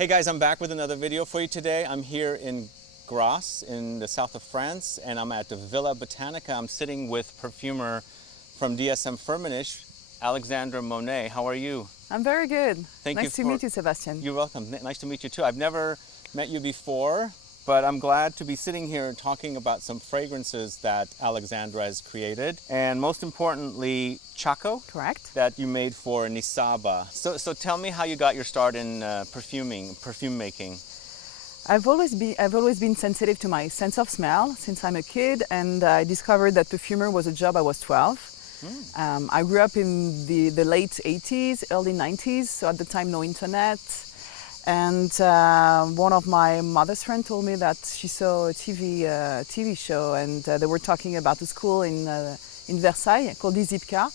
Hey guys, I'm back with another video for you today. I'm here in Grasse in the south of France and I'm at the Villa Botanica. I'm sitting with perfumer from DSM-Firmenich, Alexandra Monet. How are you? I'm very good. Nice to meet you, Sebastian. You're welcome. Nice to meet you too. I've never met you before, but I'm glad to be sitting here and talking about some fragrances that Alexandra has created. And most importantly, Chaco. Correct. That you made for Nissaba. So tell me how you got your start in perfume making. I've always been sensitive to my sense of smell since I'm a kid, and I discovered that perfumer was a job I was 12. I grew up in the late 80s, early 90s, so at the time no internet. And one of my mother's friends told me that she saw a TV show, and they were talking about a school in Versailles called ISIPCA,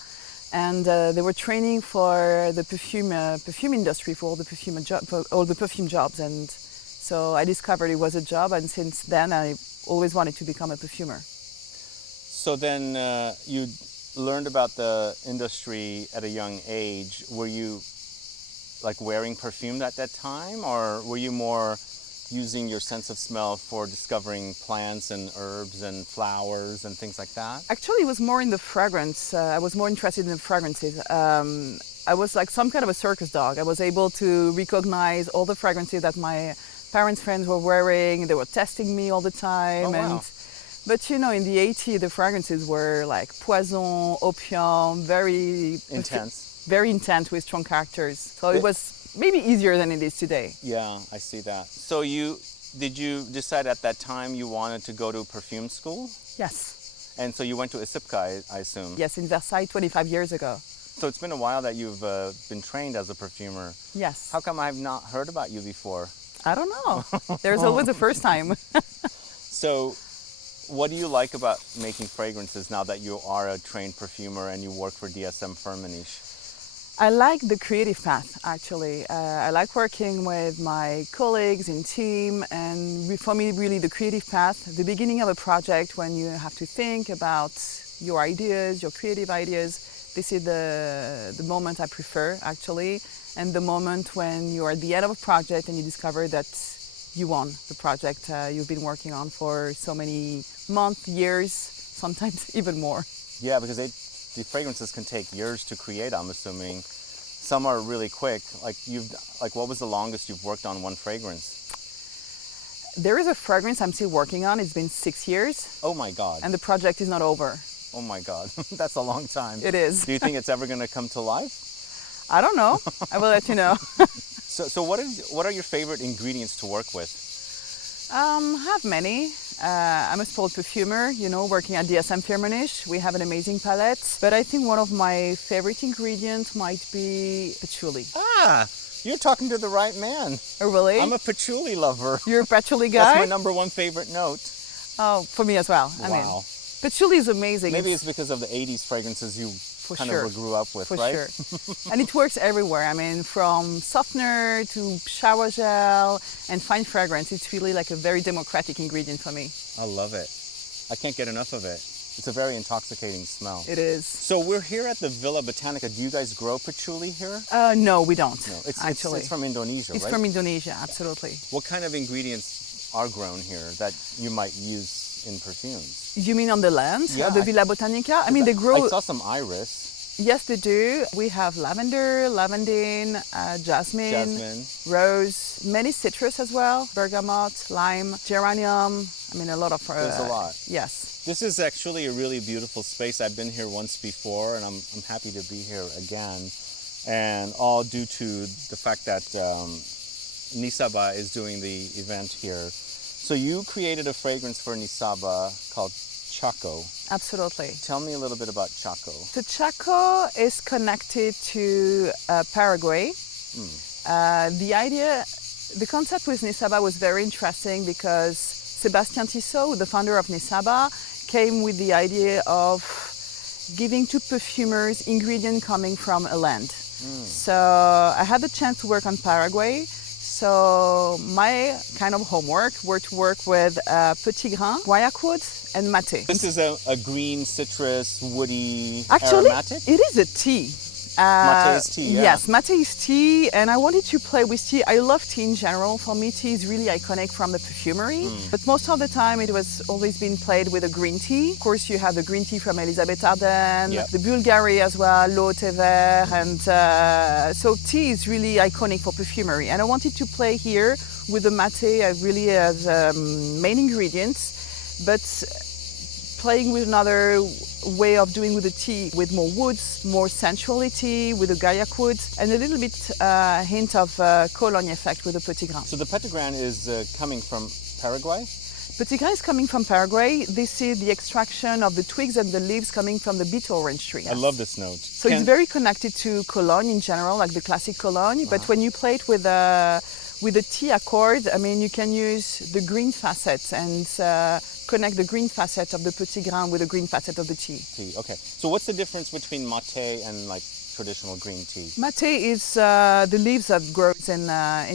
and they were training for the perfume industry, for all the perfume jobs. And so I discovered it was a job, and since then I always wanted to become a perfumer. So then you learned about the industry at a young age. Were you like wearing perfume at that time, or were you more using your sense of smell for discovering plants and herbs and flowers and things like that? Actually, it was more in the fragrance. I was more interested in the fragrances. I was like some kind of a circus dog. I was able to recognize all the fragrances that my parents' friends were wearing. They were testing me all the time. Oh, wow. But you know, in the 80s, the fragrances were like poison, opium, very intense with strong characters. So it was maybe easier than it is today. Yeah, I see that. So did you decide at that time you wanted to go to perfume school? Yes. And so you went to ISIPCA, I assume? Yes, in Versailles 25 years ago. So it's been a while that you've been trained as a perfumer. Yes. How come I've not heard about you before? I don't know. There's always a first time. So what do you like about making fragrances now that you are a trained perfumer and you work for DSM-Firmenich? I like the creative path, actually. I like working with my colleagues in team, and for me, really the creative path, the beginning of a project when you have to think about your ideas, your creative ideas, this is the moment I prefer, actually, and the moment when you're at the end of a project and you discover that you won the project you've been working on for so many months, years, sometimes even more. Yeah, because the fragrances can take years to create, I'm assuming. Some are really quick. Like what was the longest you've worked on one fragrance? There is a fragrance I'm still working on. It's been 6 years. Oh my God. And the project is not over. Oh my God, that's a long time. It is. Do you think it's ever going to come to life? I don't know. I will let you know. So what are your favorite ingredients to work with? I have many. I'm a spoiled perfumer, you know, working at DSM-Firmenich. We have an amazing palette. But I think one of my favorite ingredients might be patchouli. Ah, you're talking to the right man. Oh, really? I'm a patchouli lover. You're a patchouli guy? That's my #1 favorite note. Oh, for me as well. Wow. I mean, patchouli is amazing. Maybe it's because of the 80s fragrances you kind of grew up with, for right? Sure. And it works everywhere. I mean, from softener to shower gel and fine fragrance, it's really like a very democratic ingredient for me. I love it. I can't get enough of it. It's a very intoxicating smell. It is. So we're here at the Villa Botanica. Do you guys grow patchouli here? No, we don't. No, it's from Indonesia, right? It's from Indonesia, absolutely. What kind of ingredients are grown here that you might use in perfumes? You mean on the land? Yeah. The Villa Botanica? I mean, they grow... I saw some iris. Yes, they do. We have lavender, lavandin, jasmine, rose, many citrus as well, bergamot, lime, geranium. I mean, a lot of... There's a lot. Yes. This is actually a really beautiful space. I've been here once before, and I'm happy to be here again. And all due to the fact that Nissaba is doing the event here. So you created a fragrance for Nissaba called Chaco. Absolutely. Tell me a little bit about Chaco. So Chaco is connected to Paraguay. The concept with Nissaba was very interesting because Sébastien Tissot, the founder of Nissaba, came with the idea of giving to perfumers ingredients coming from a land. So I had the chance to work on Paraguay. So my kind of homework were to work with Petitgrain, Guaiac wood, and mate. This is a green citrus, woody, Actually, aromatic? it is a tea. Mate is tea, yeah. Yes, mate is tea, and I wanted to play with tea. I love tea in general. For me, tea is really iconic from the perfumery. But most of the time, it was always been played with a green tea. Of course, you have the green tea from Elisabeth Arden, the Bulgari as well, l'eau thé vert, and so tea is really iconic for perfumery. And I wanted to play here with the mate really as main ingredients, but playing with another way of doing with the tea, with more woods, more sensuality, with the Guaiac wood, and a little bit hint of Cologne effect with the Petitgrain. So the Petitgrain is coming from Paraguay? Petitgrain is coming from Paraguay. This is the extraction of the twigs and the leaves coming from the bitter orange tree. I love this note. So it's very connected to Cologne in general, like the classic Cologne, but when you play it with a tea accord, I mean, you can use the green facet and connect the green facet of the Petitgrain with the green facet of the tea. Okay. So what's the difference between mate and like traditional green tea? Mate is the leaves that grows in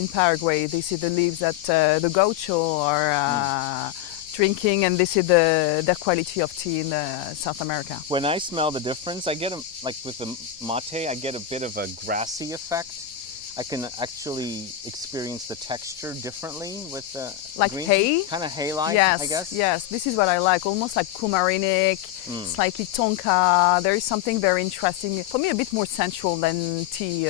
Paraguay. This is the leaves that the gaucho are drinking, and this is the quality of tea in South America. When I smell the difference, I get like with the mate, I get a bit of a grassy effect. I can actually experience the texture differently with the like green hay, kind of hay-like, yes, I guess. Yes, this is what I like, almost like kumarinik, slightly tonka. There is something very interesting for me, a bit more sensual than tea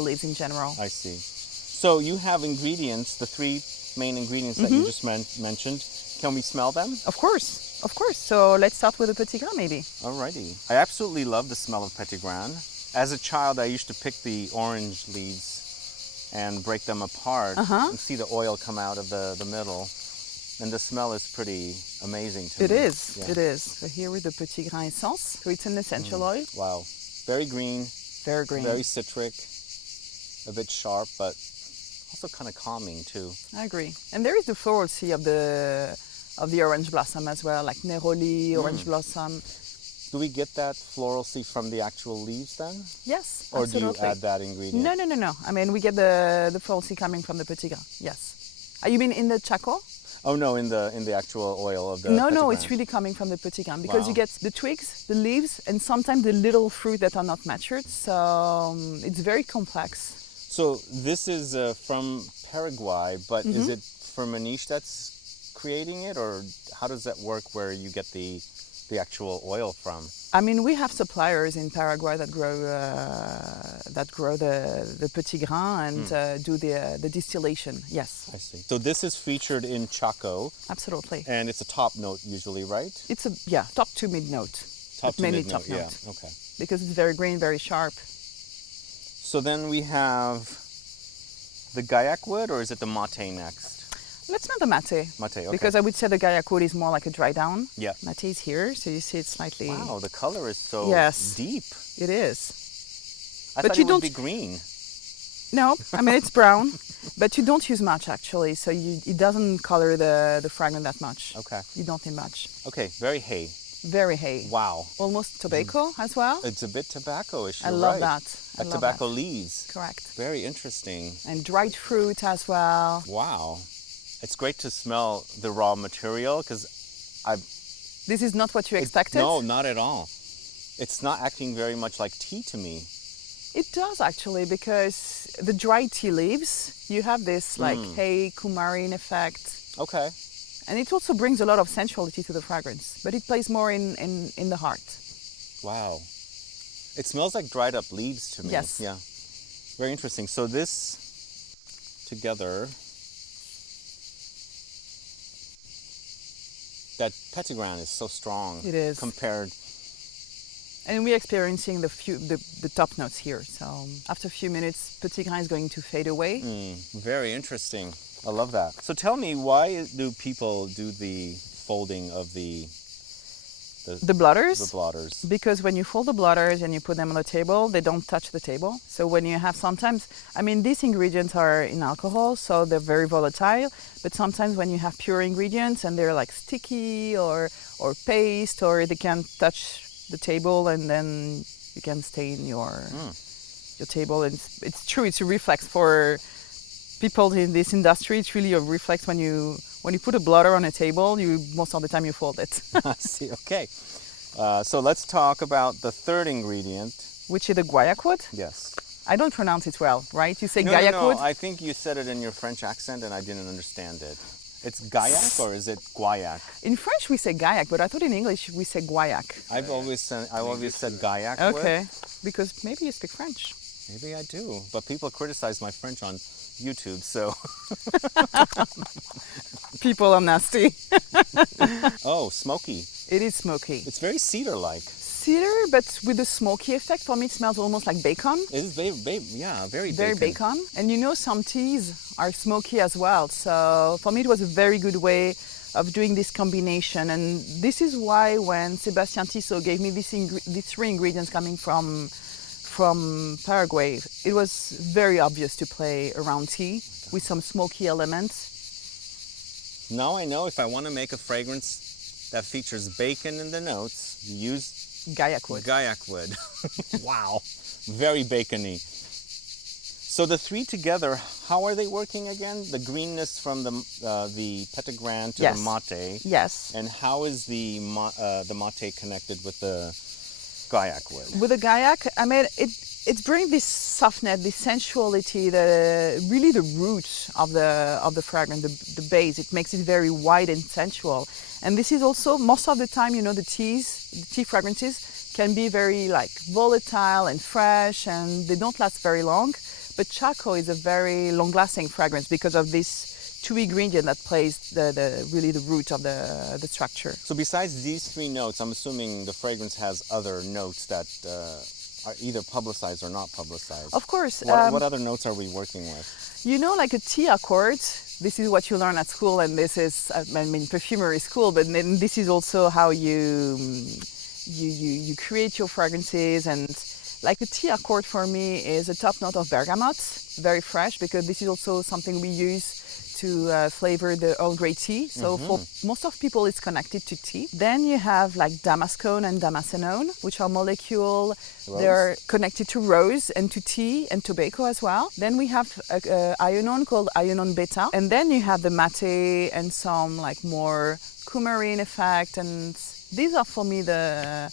leaves in general. I see. So you have ingredients, the three main ingredients that you just mentioned. Can we smell them? Of course, of course. So let's start with the Petitgrain, maybe. Alrighty. I absolutely love the smell of Petitgrain. As a child, I used to pick the orange leaves and break them apart and see the oil come out of the middle. And the smell is pretty amazing to me. It is, it is. So here with the Petitgrain essence. So it's an essential oil. Wow. Very green. Very green. Very citric. A bit sharp, but also kind of calming too. I agree. And there is the floralcy of the orange blossom as well, like neroli, orange blossom. Do we get that floralcy from the actual leaves then? Yes, or absolutely. Do you add that ingredient? No. I mean, we get the floralcy coming from the Petitgrain. Yes. You mean in the Chaco? Oh no, in the actual oil of the No, it's really coming from the Petitgrain because you get the twigs, the leaves, and sometimes the little fruit that are not matured. So it's very complex. So this is from Paraguay, but is it Firmenich that's creating it, or how does that work where you get the actual oil from? I mean, we have suppliers in Paraguay that grow the Petitgrain and do the distillation. Yes. I see. So this is featured in Chaco. Absolutely. And it's a top note usually, right? It's top to mid note. Top to mid note. Top note. Yeah. Okay. Because it's very green, very sharp. So then we have the Guaiac wood, or is it the mate next? Let's smell the mate. Mate, okay. Because I would say the Guaiac wood is more like a dry down. Yeah. Mate is here, so you see it's slightly... Wow, the color is so deep. It is. I thought it would be green. No, I mean it's brown, but you don't use much actually, so it doesn't color the fragrance that much. Okay. You don't need much. Okay, very hay. Very hay. Wow. Almost tobacco as well. It's a bit tobacco-ish. I love that. Like tobacco leaves. Correct. Very interesting. And dried fruit as well. Wow. It's great to smell the raw material because This is not what you expected? No, not at all. It's not acting very much like tea to me. It does actually, because the dried tea leaves, you have this like hay, coumarin effect. Okay. And it also brings a lot of sensuality to the fragrance, but it plays more in the heart. Wow. It smells like dried up leaves to me. Yes. Yeah. Very interesting. So this together, that Petitgrain is so strong. It is. Compared. And we're experiencing the top notes here. So after a few minutes, Petitgrain is going to fade away. Very interesting. I love that. So tell me, why do people do the folding of the blotters? The blotters. Because when you fold the blotters and you put them on the table, they don't touch the table. So when you have sometimes, I mean, these ingredients are in alcohol, so they're very volatile. But sometimes when you have pure ingredients and they're like sticky or paste, or they can touch the table and then you can stain your table. And it's true, it's a reflex for people in this industry. It's really a reflex when you put a blotter on a table, most of the time you fold it. I see, okay. So let's talk about the third ingredient. which is the Guaiac wood. Yes. I don't pronounce it well, right? You say No, Guaiac no, wood? I think you said it in your French accent and I didn't understand it. It's Guaiac or is it Guaiac? In French we say Guaiac, but I thought in English we say Guaiac. I've always said Guaiac wood. Okay, because maybe you speak French. Maybe I do, but people criticize my French on YouTube, so. People are nasty. Oh, smoky. It is smoky. It's very cedar-like. Cedar, but with the smoky effect. For me, it smells almost like bacon. It is very Very bacon. And you know, some teas are smoky as well. So for me, it was a very good way of doing this combination. And this is why when Sébastien Tissot gave me these three ingredients coming from Paraguay, it was very obvious to play around tea with some smoky elements. Now I know if I want to make a fragrance that features bacon in the notes, you use Guaiac wood. Guaiac wood. Wow, very bacony. So the three together, how are they working again? The greenness from the Petitgrain to Yes. the mate. Yes. And how is the mate connected with the Guaiac wood? With the Guaiac, I mean, it brings this softness, this sensuality, really the root of the fragrance, the base. It makes it very wide and sensual. And this is also, most of the time, you know, the tea fragrances can be very like volatile and fresh, and they don't last very long. But Chaco is a very long-lasting fragrance because of this two ingredient that plays really the root of the structure. So besides these three notes, I'm assuming the fragrance has other notes that are either publicized or not publicized. Of course. What other notes are we working with? You know, like a tea accord. This is what you learn at school, and this is, I mean, perfumery is cool, but then this is also how you create your fragrances. And like a tea accord for me is a top note of bergamot, very fresh, because this is also something we use to flavor the Earl Grey tea. So for most of people, it's connected to tea. Then you have like damascone and damascenone, which are molecules. They're connected to rose and to tea and tobacco as well. Then we have a ionone called ionone beta. And then you have the mate and some like more coumarin effect. And these are for me the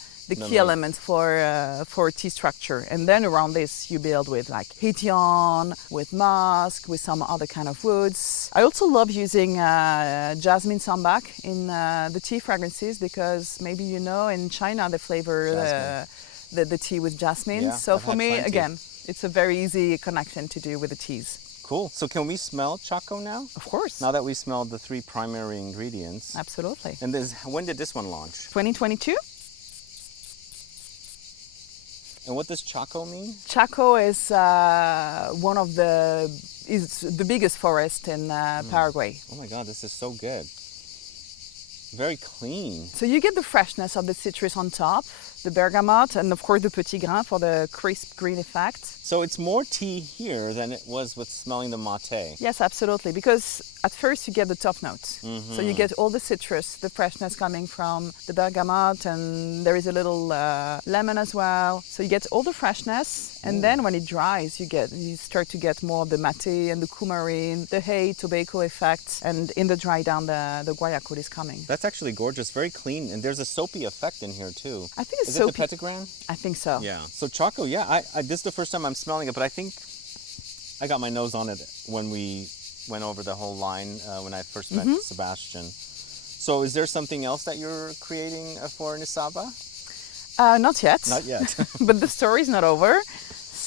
key elements for tea structure. And then around this you build with like Hétion, with musk, with some other kind of woods. I also love using jasmine sambac in the tea fragrances because maybe you know in China they flavor the tea with jasmine. Yeah, so I've for had me, plenty. again, it's a very easy connection to do with the teas. Cool. So can we smell Chaco now? Of course. Now that we smelled the three primary ingredients. Absolutely. And when did this one launch? 2022. And what does Chaco mean? Chaco is is the biggest forest in Paraguay. Oh my God, this is so good. Very clean. So you get the freshness of the citrus on top, the bergamot, and of course the Petitgrain for the crisp green effect. So it's more tea here than it was with smelling the mate. Yes, absolutely, because at first you get the top notes. So you get all the citrus, the freshness coming from the bergamot, and there is a little lemon as well. So you get all the freshness, and then when it dries, you start to get more of the mate and the coumarin, the hay, tobacco effect, and in the dry down, the Guaiac wood is coming. That's actually gorgeous, very clean, and there's a soapy effect in here too. I think it's Is soapy. it the Petitgrain? I think so. Yeah. So Chaco, yeah, this is the first time I'm smelling it, but I think I got my nose on it when we went over the whole line when I first met Sebastian. So is there something else that you're creating for Nissaba? Not yet. Not yet. But the story's not over.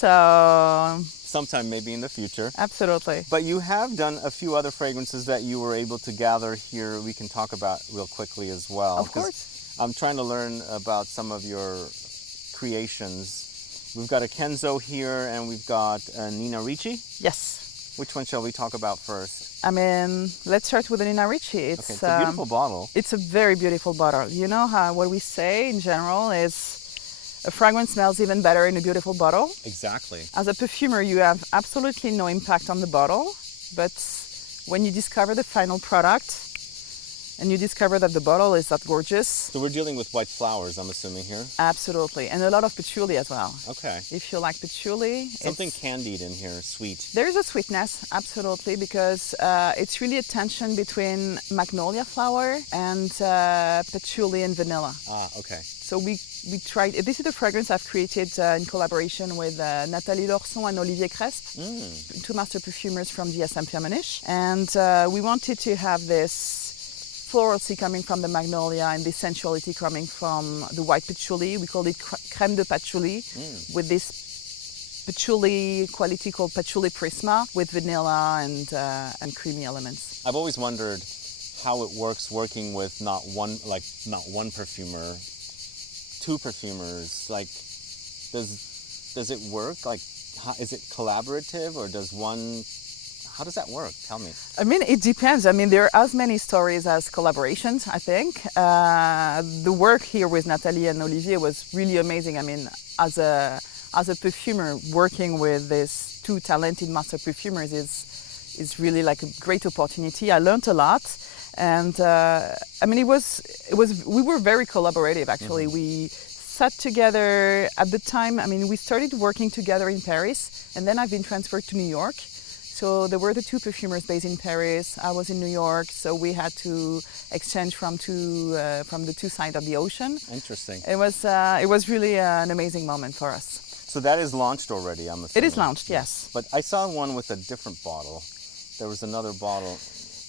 So Sometime maybe in the future. absolutely. But you have done a few other fragrances that you were able to gather here we can talk about real quickly as well. Of 'cause course. I'm trying to learn about some of your creations. We've got a Kenzo here and we've got a Nina Ricci. Yes. Which one shall we talk about first? I mean, let's start with the Nina Ricci. Okay, it's a beautiful bottle. It's a very beautiful bottle. You know what we say in general is a fragrance smells even better in a beautiful bottle. Exactly. As a perfumer, you have absolutely no impact on the bottle, but when you discover the final product, and you discover that the bottle is that gorgeous. So we're dealing with white flowers, I'm assuming here. Absolutely, and a lot of patchouli as well. Okay. If you like patchouli, Something candied in here, sweet. there's a sweetness, absolutely, because it's really a tension between magnolia flower and patchouli and vanilla. Ah, okay. So we tried, this is the fragrance I've created in collaboration with Nathalie Lorson and Olivier Cresp, two master perfumers from DSM-Firmenich. And we wanted to have this florality coming from the magnolia and this sensuality coming from the white patchouli. We called it crème de patchouli, with this patchouli quality called patchouli prisma with vanilla and creamy elements. I've always wondered how it works working with not one perfumer, two perfumers. Like, does it work? Like, is it collaborative, or does one? How does that work? Tell me. I mean, it depends. I mean, there are as many stories as collaborations, I think. The work here with Nathalie and Olivier was really amazing. I mean, as a perfumer, working with these two talented master perfumers is really like a great opportunity. I learned a lot. And I mean, we were very collaborative, actually. We sat together at the time. I mean, we started working together in Paris, and then I've been transferred to New York. So there were the two perfumers based in Paris. I was in New York, so we had to exchange from the two sides of the ocean. Interesting. It was really an amazing moment for us. So that is launched already, I'm assuming. It is launched, yes. But I saw one with a different bottle. There was another bottle.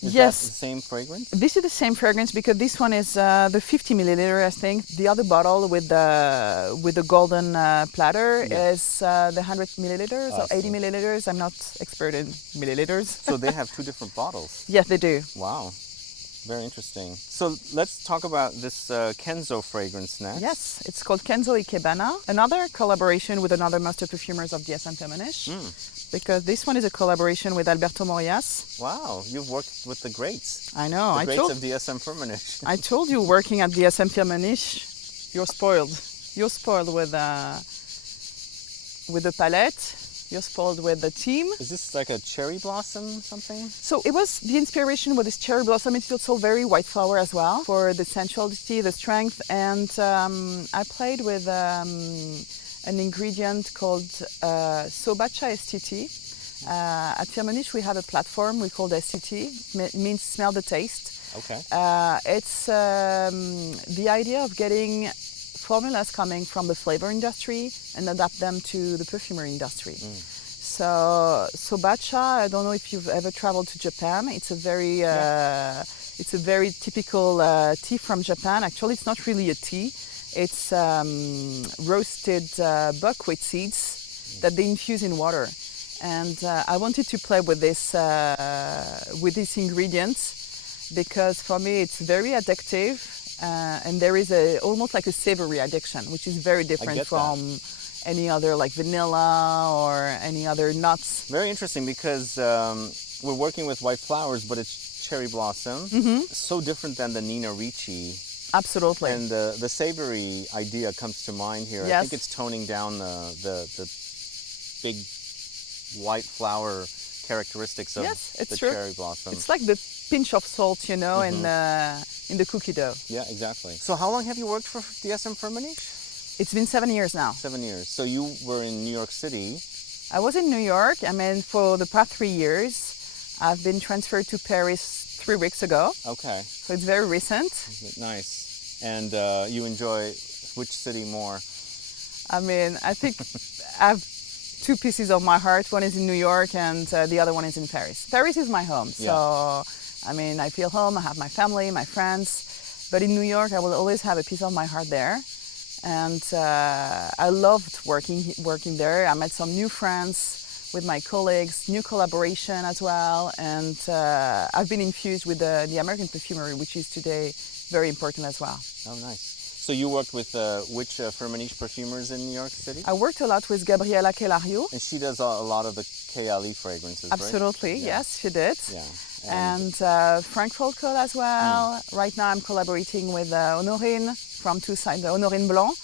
Is Yes. that the same fragrance? This is the same fragrance because this one is the 50 milliliter, I think. The other bottle with the golden platter is the 100 milliliters or 80 milliliters. I'm not expert in milliliters. So they have two different bottles. Yes, they do. Wow. Very interesting. So let's talk about this Kenzo fragrance next. Yes, it's called Kenzo Ikebana. Another collaboration with another master perfumers of DSM-Firmenich. Because this one is a collaboration with Alberto Morillas. Wow, you've worked with the greats. I know. The greats of DSM-Firmenich. I told you, working at DSM-Firmenich, you're spoiled. You're spoiled with the palette. You're spoiled with the team. Is this like a cherry blossom something? So it was the inspiration with this cherry blossom. It's also very white flower as well for the sensuality, the strength. And I played with an ingredient called Sobacha STT. At Firmenich we have a platform we call STT. It means smell the taste. Okay. It's the idea of getting formulas coming from the flavor industry and adapt them to the perfumery industry. So Sobacha, I don't know if you've ever traveled to Japan. It's a very typical tea from Japan. Actually, it's not really a tea. It's roasted buckwheat seeds that they infuse in water. And I wanted to play with this ingredients because for me it's very addictive. And there is almost like a savory addiction, which is very different from any other like vanilla or any other nuts. Very interesting because we're working with white flowers, but it's cherry blossom. So different than the Nina Ricci. Absolutely. And the savory idea comes to mind here. Yes. I think it's toning down the big white flower characteristics of the cherry blossom. It's like the pinch of salt, you know, in the cookie dough. Yeah, exactly. So how long have you worked for DSM-Firmenich? It's been 7 years now. 7 years. So you were in New York City. I was in New York. I mean, for the past 3 years, I've been transferred to Paris 3 weeks ago. Okay. So it's very recent. Nice. And you enjoy which city more? I mean, I think I have two pieces of my heart. One is in New York and the other one is in Paris. Paris is my home. So, I mean, I feel home. I have my family, my friends. But in New York, I will always have a piece of my heart there. And I loved working there. I met some new friends with my colleagues, new collaboration as well. And I've been infused with the American perfumery, which is today very important as well. Oh, nice. So you worked with which Firmenich perfumers in New York City? I worked a lot with Gabriela Kelario. And she does a lot of the KLE fragrances, Absolutely, right? yes, she did. Yeah. And Frank Folcol as well. Right now I'm collaborating with Honorine from two sides, Honorine Blanc,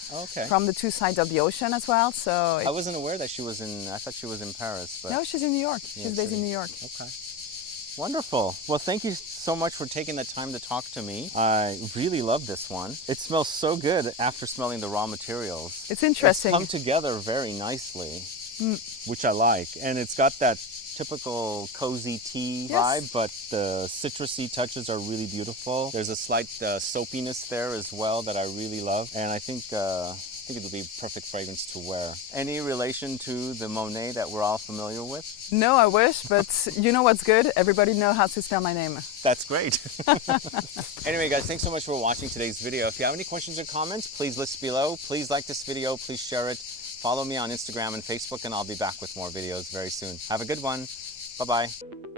from the two sides of the ocean as well. So I wasn't aware that she was I thought she was in Paris. But no, she's in New York. She's based in New York. Okay. Wonderful. Well, thank you so much for taking the time to talk to me. I really love this one. It smells so good after smelling the raw materials. It's interesting. It's come together very nicely, which I like. And it's got that typical cozy tea vibe, but the citrusy touches are really beautiful. There's a slight soapiness there as well that I really love. And I think it'll be perfect fragrance to wear. Any relation to the Monet that we're all familiar with? No, I wish, but you know what's good? Everybody knows how to spell my name. That's great. Anyway, guys, thanks so much for watching today's video. If you have any questions or comments, please list below. Please like this video. Please share it. Follow me on Instagram and Facebook, and I'll be back with more videos very soon. Have a good one. Bye-bye.